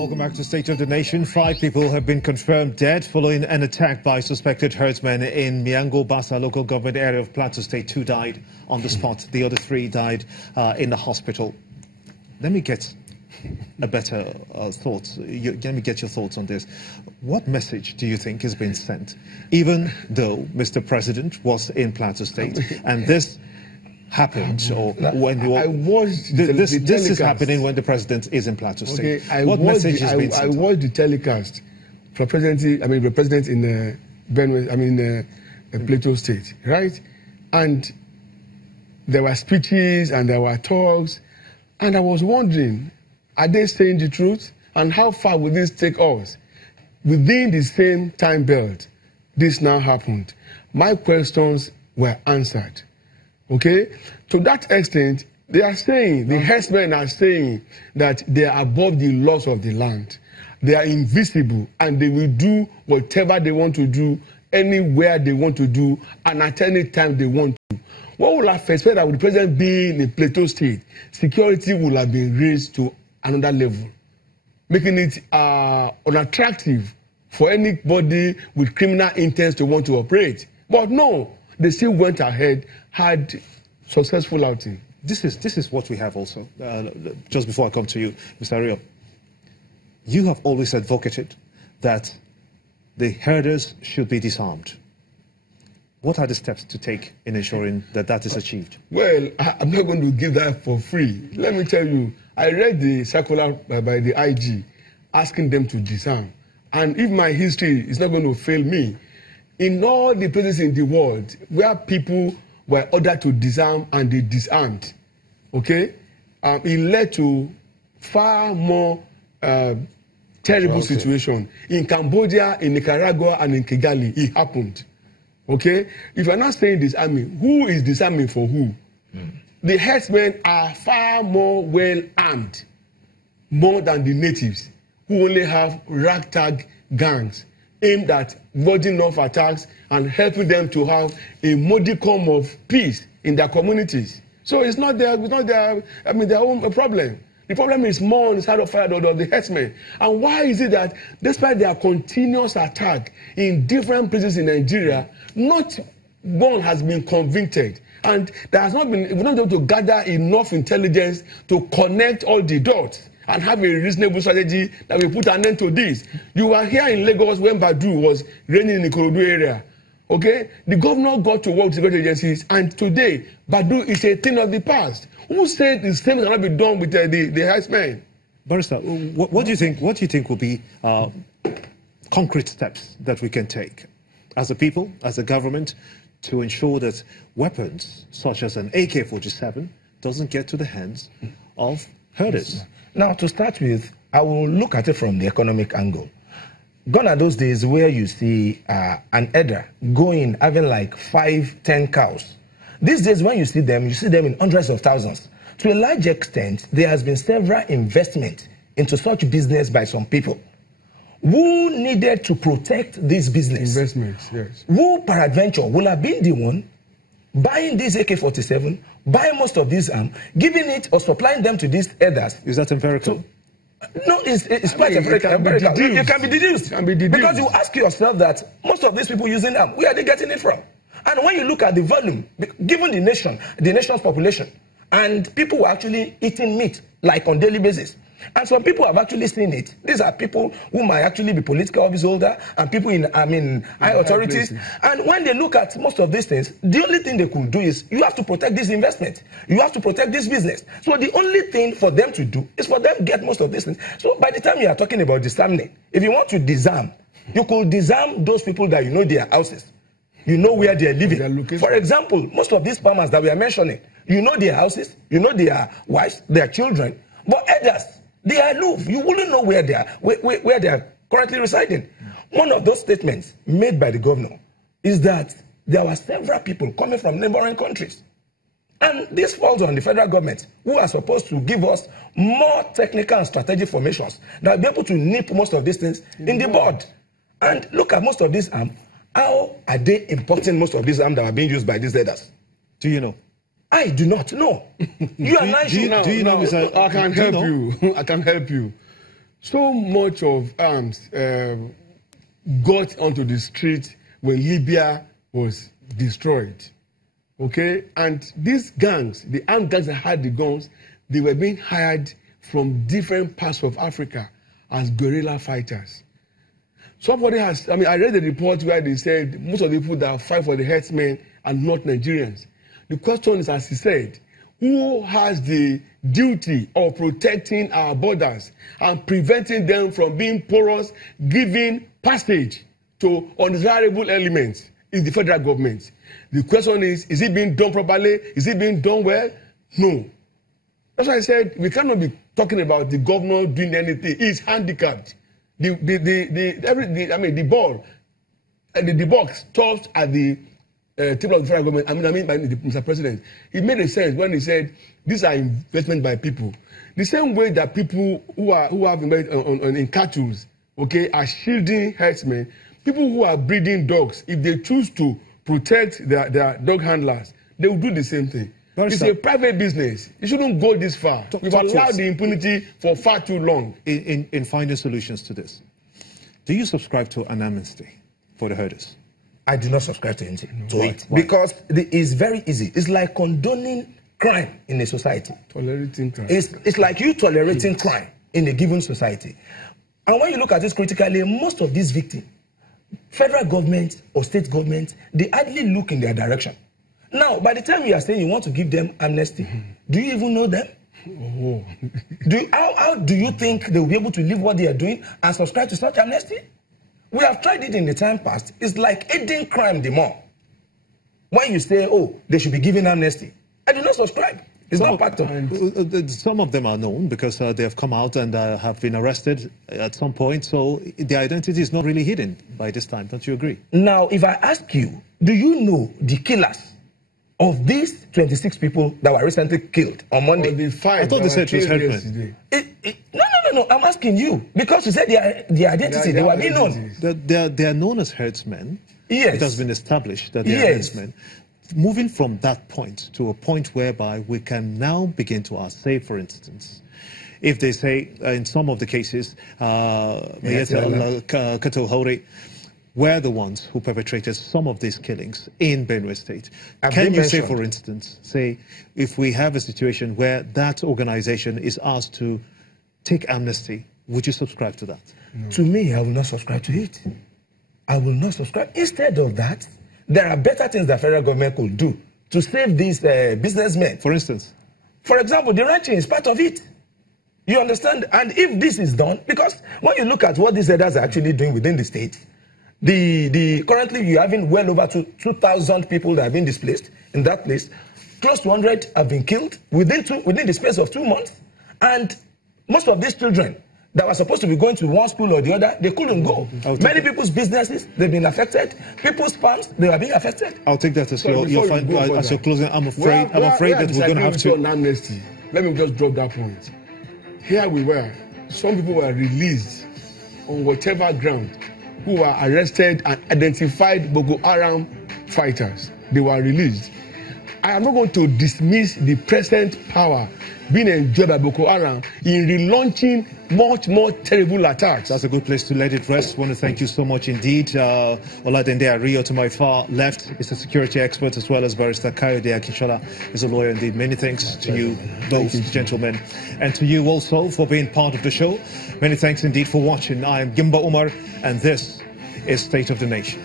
Welcome back to State of the Nation. 5 people have been confirmed dead following an attack by suspected herdsmen in Miango Basa local government area of Plateau State. 2 died on the spot. The other 3 died in the hospital. Let me get a better thought. Let me get your thoughts on this. What message do you think has been sent, even though Mr. President was in Plateau State and this happened, or when this is happening when the president is in Plateau State? What message has been sent? I watched the telecast for the president in Benue, Plateau State, right? And there were speeches and there were talks, and I was wondering, are they saying the truth? And how far will this take us? Within the same time belt, this now happened. My questions were answered. Okay? To that extent, they are saying, the herdsmen are saying that they are above the laws of the land. They are invisible and they will do whatever they want to do, anywhere they want to do, and at any time they want to. What will have expected that with the president being in Plateau State, security will have been raised to another level, making it unattractive for anybody with criminal intents to want to operate. But no, they still went ahead, had successful outing. This is what we have also. Just before I come to you, Mr. Ario, you have always advocated that the herders should be disarmed. What are the steps to take in ensuring that that is achieved? Well, I'm not going to give that for free. Let me tell you, I read the circular by the IG asking them to disarm. And if my history is not going to fail me, in all the places in the world where people were ordered to disarm and they disarmed, okay, it led to far more terrible situation. In Cambodia, in Nicaragua, and in Kigali, it happened. Okay? If you're not saying disarming, who is disarming for who? The herdsmen are far more well armed, more than the natives, who only have ragtag gangs aimed at warding off attacks and helping them to have a modicum of peace in their communities. So it's not their own problem. The problem is more on the side of the herdsmen. And why is it that despite their continuous attack in different places in Nigeria, not one has been convicted? And there has not been, we're not able to gather enough intelligence to connect all the dots and have a reasonable strategy that will put an end to this. You were here in Lagos when Badu was reigning in the Ikorodu area. Okay? The governor got to work with security agencies, and today, Badu is a thing of the past. Who said the same cannot be done with the herdsmen? Barrister, what do you think? What do you think will be concrete steps that we can take as a people, as a government, to ensure that weapons such as an AK-47 doesn't get to the hands of herders? Now, to start with, I will look at it from the economic angle. Gone are those days where you see an herder going, having like 5, 10 cows. These days, when you see them in hundreds of thousands. To a large extent, there has been several investments into such business by some people who needed to protect this business. Investments, yes. Who, peradventure, will have been the one buying this AK-47, buying most of these arms, giving it or supplying them to these herders. Is that empirical? No, it's quite empirical. It can be deduced. Because you ask yourself that most of these people using them, where are they getting it from? And when you look at the volume, given the nation's population, and people who are actually eating meat, like on daily basis, and some people have actually seen it. These are people who might actually be political office holder and people in, high authorities. And when they look at most of these things, the only thing they could do is, you have to protect this investment. You have to protect this business. So the only thing for them to do is for them to get most of these things. So by the time you are talking about disarming, if you want to disarm, you could disarm those people that you know their houses. You know where they are living. For example, most of these farmers that we are mentioning, you know their houses, you know their wives, their children, but others, they are aloof. You wouldn't know where they are currently residing. One of those statements made by the governor is that there were several people coming from neighboring countries. And this falls on the federal government, who are supposed to give us more technical and strategic formations that will be able to nip most of these things in the bud. And look at most of these arms. How are they importing most of these arms that are being used by these leaders? Do you know? I do not know. You and I should know. Do you know, Mr. I can help you. I can help you. so much of arms got onto the street when Libya was destroyed. Okay? And these gangs, the armed gangs that had the guns, they were being hired from different parts of Africa as guerrilla fighters. Somebody has, I read the report where they said most of the people that fight for the herdsmen are not Nigerians. The question is, as he said, who has the duty of protecting our borders and preventing them from being porous, giving passage to undesirable elements? Is the federal government. The question is it being done properly? Is it being done well? No. That's why I said we cannot be talking about the governor doing anything. He's handicapped. The ball, the box stopped at the table of the federal government. By Mr. President. It made a sense when he said these are investment by people. The same way that people who have invested in cattle, okay, are shielding herdsmen. People who are breeding dogs, if they choose to protect their dog handlers, they will do the same thing. It's a private business. It shouldn't go this far. We've allowed the impunity for far too long. In finding solutions to this, do you subscribe to an amnesty for the herders? I do not subscribe to it. Because it's very easy. It's like condoning crime in a society. Tolerating crime. It's like you tolerating crime in a given society. And when you look at this critically, most of these victims, federal government or state government, they hardly look in their direction. Now, by the time you are saying you want to give them amnesty, do you even know them? How do you think they will be able to leave what they are doing and subscribe to such amnesty? We have tried it in the time past. It's like aiding crime the more. When you say, oh, they should be given amnesty, I do not subscribe. It's not part of it. Some of them are known because they have come out and have been arrested at some point. So the identity is not really hidden by this time. Don't you agree? Now, if I ask you, do you know the killers of these 26 people that were recently killed on Monday? I thought they said it was herdsmen. No. I'm asking you because you said their identity. They were being known. They are known as herdsmen. Yes. It has been established that they are herdsmen. Moving from that point to a point whereby we can now begin to ask, say, for instance, if they say in some of the cases, Cattle Hori were the ones who perpetrated some of these killings in Benue State. Can you say, for instance, if we have a situation where that organization is asked to take amnesty, would you subscribe to that? No. To me, I will not subscribe to it. I will not subscribe. Instead of that, there are better things that federal government could do to save these businessmen. For instance? For example, the ranching is part of it. You understand? And if this is done, because when you look at what these herders are actually doing within the state, currently you're having well over 2,000 people that have been displaced in that place. Close to 100 have been killed within the space of 2 months. And most of these children that were supposed to be going to one school or the other, they couldn't go. Many people's businesses, they've been affected. People's farms, they are being affected. I'll take that as your closing. I'm afraid that we're going to have to. Amnesty. Let me just drop that point. Here we were. Some people were released on whatever ground who were arrested and identified Boko Haram fighters. They were released. I am not going to dismiss the present power being enjoyed by Boko Haram in relaunching much more terrible attacks. That's a good place to let it rest. I want to thank you so much indeed. Oladende Ario to my far left is a security expert, as well as Barrister Kayode Akishola is a lawyer indeed. Many thanks to you, both gentlemen, and to you also for being part of the show. Many thanks indeed for watching. I am Gimba Umar, and this is State of the Nation.